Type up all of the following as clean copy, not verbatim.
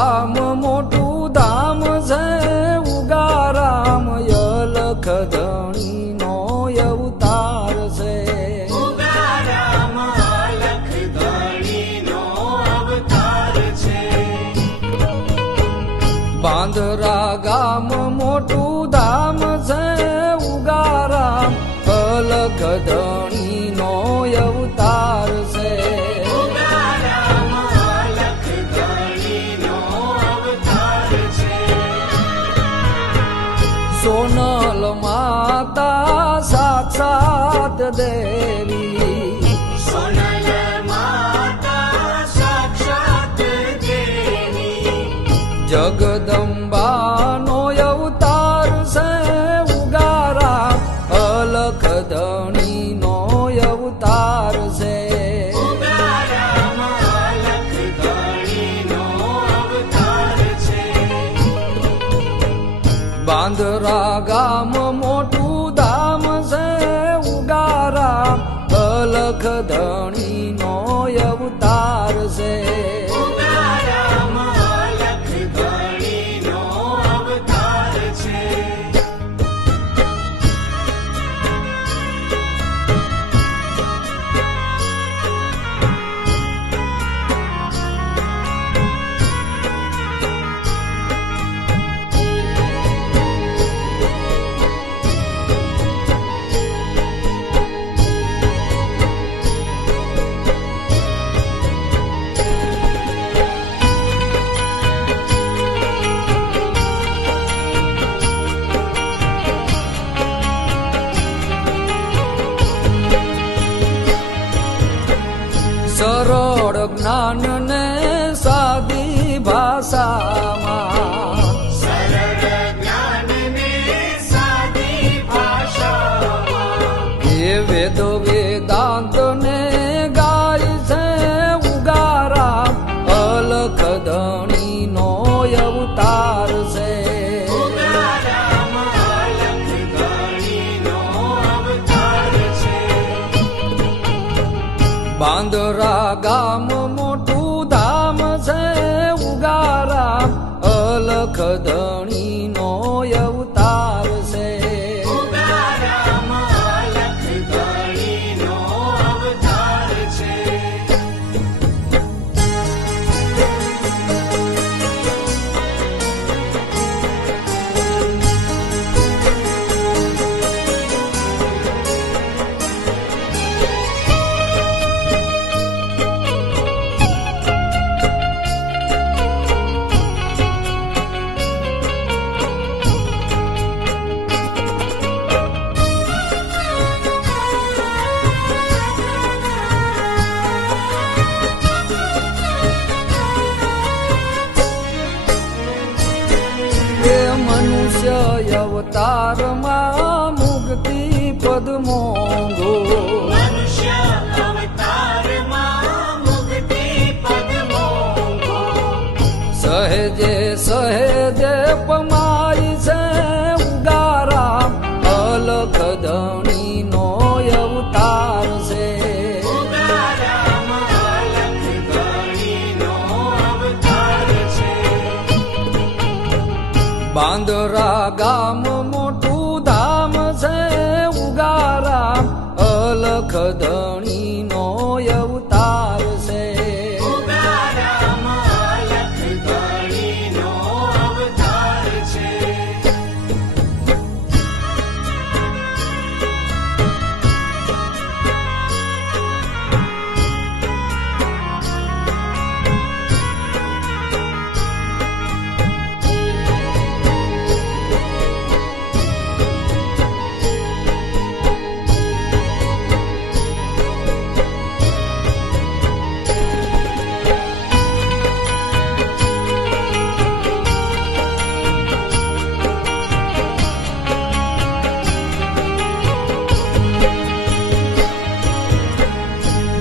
ગામ મોટું ધામ છે ઉગારામ અલખ ધણી નો અવતાર છે. ઉગારામ અલખ ધણીનો અવતાર છે. બાંદરા ગામ મોટું ધામ છે ઉગારામ અલખ ધણી નો અવતાર છે. ઉગારામ અલખ ધણીનો અવતાર છે. સોનલ માતા સાક્ષાત દેવી સોનલ માતા સાક્ષાત દેવી જગદંબાનો અવતાર છે ઉગારામ અલખ ધણીનો અવતાર છે. ઉગારામ અલખ ધણીનો અવતાર છે. બાંદરા ગામ મોટું ધામ છે ઉગારામ અલખ ધણીનો અવતાર છે. ઉગારામ અલખ ધણીનો અવતાર છે. સરળ જ્ઞાન ને સાદી ભાષામાં સરળ જ્ઞાનને સાદી ભાષામાં એ વેદ વેદાંત ને ગાય છે ઉગારામ અલખ ધણીનો અવતાર છે. ઉગારામ અલખ ધણીનો અવતાર છે. બાંદરા ગામ મોટું ધામ છે ઉગારામ અલખ ધણીનો અવતાર છે. ઉગારામ અલખ ધણીનો અવતાર છે. એ મનુષ્ય અવતારમાં મુક્તિ પદ મોંઘો મનુષ્ય અવતારમાં મુક્તિ પદ મોંઘો સહેજે સહેજે પમાય છે ઉગારામ અલખ ધણીનો અવતાર છે. ઉગારામ અલખ ધણીનો અવતાર છે. બાંદરા ગામ મોટું ધામ છે ઉગારામ અલખ ધણીનો અવતાર છે. ઉગારામ અલખ ધણીનો અવતાર છે.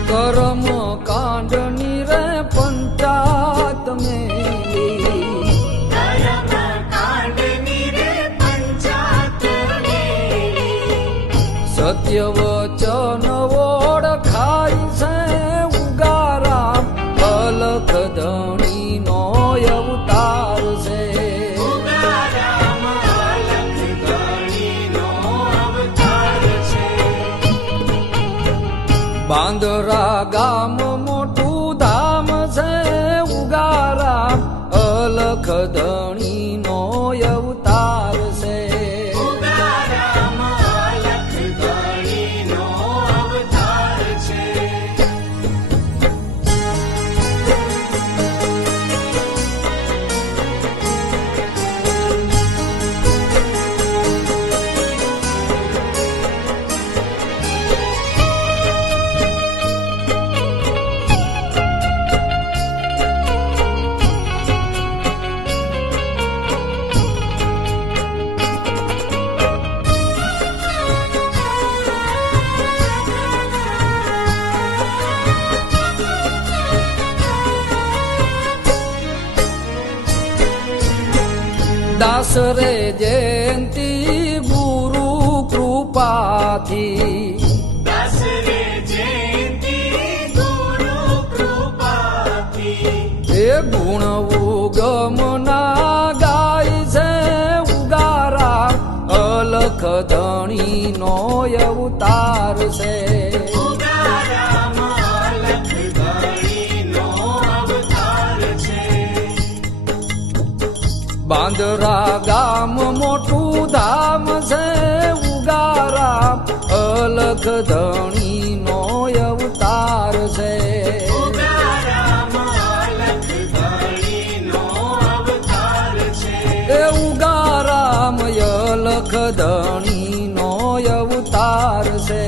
કર્મ કાંડની રે પંચાત મેલી કર્મ કાંડની રે પંચાત મેલી સત્ય વચન ઓળખાય છે ઉગારામ અલખ ધણીનો અવતાર બાંદરા ગામ મોટું ધામ છે ઉગારામ અલખ ધણીનો અવતાર છે ઉગારામ અલખ ધણીનો અવતાર છે. દાસ રે જયંતી ગુરુ કૃપાથી દાસ રે જયંતી ગુરુ કૃપાથી એ ગુણ ઉગમના ગાય છે ઉગારા અલખ ધણીનો અવતાર છે ઉગારામ અલખ ધણીનો અવતાર છે. બાંદરા ગામ મોટું ધામ છે ઉગારા અલખ ધણીનો અવતાર છે ઉગારામ અલખ ધણીનો અવતાર છે. એ ઉગારામ અલખ ધણીનો અવતાર છે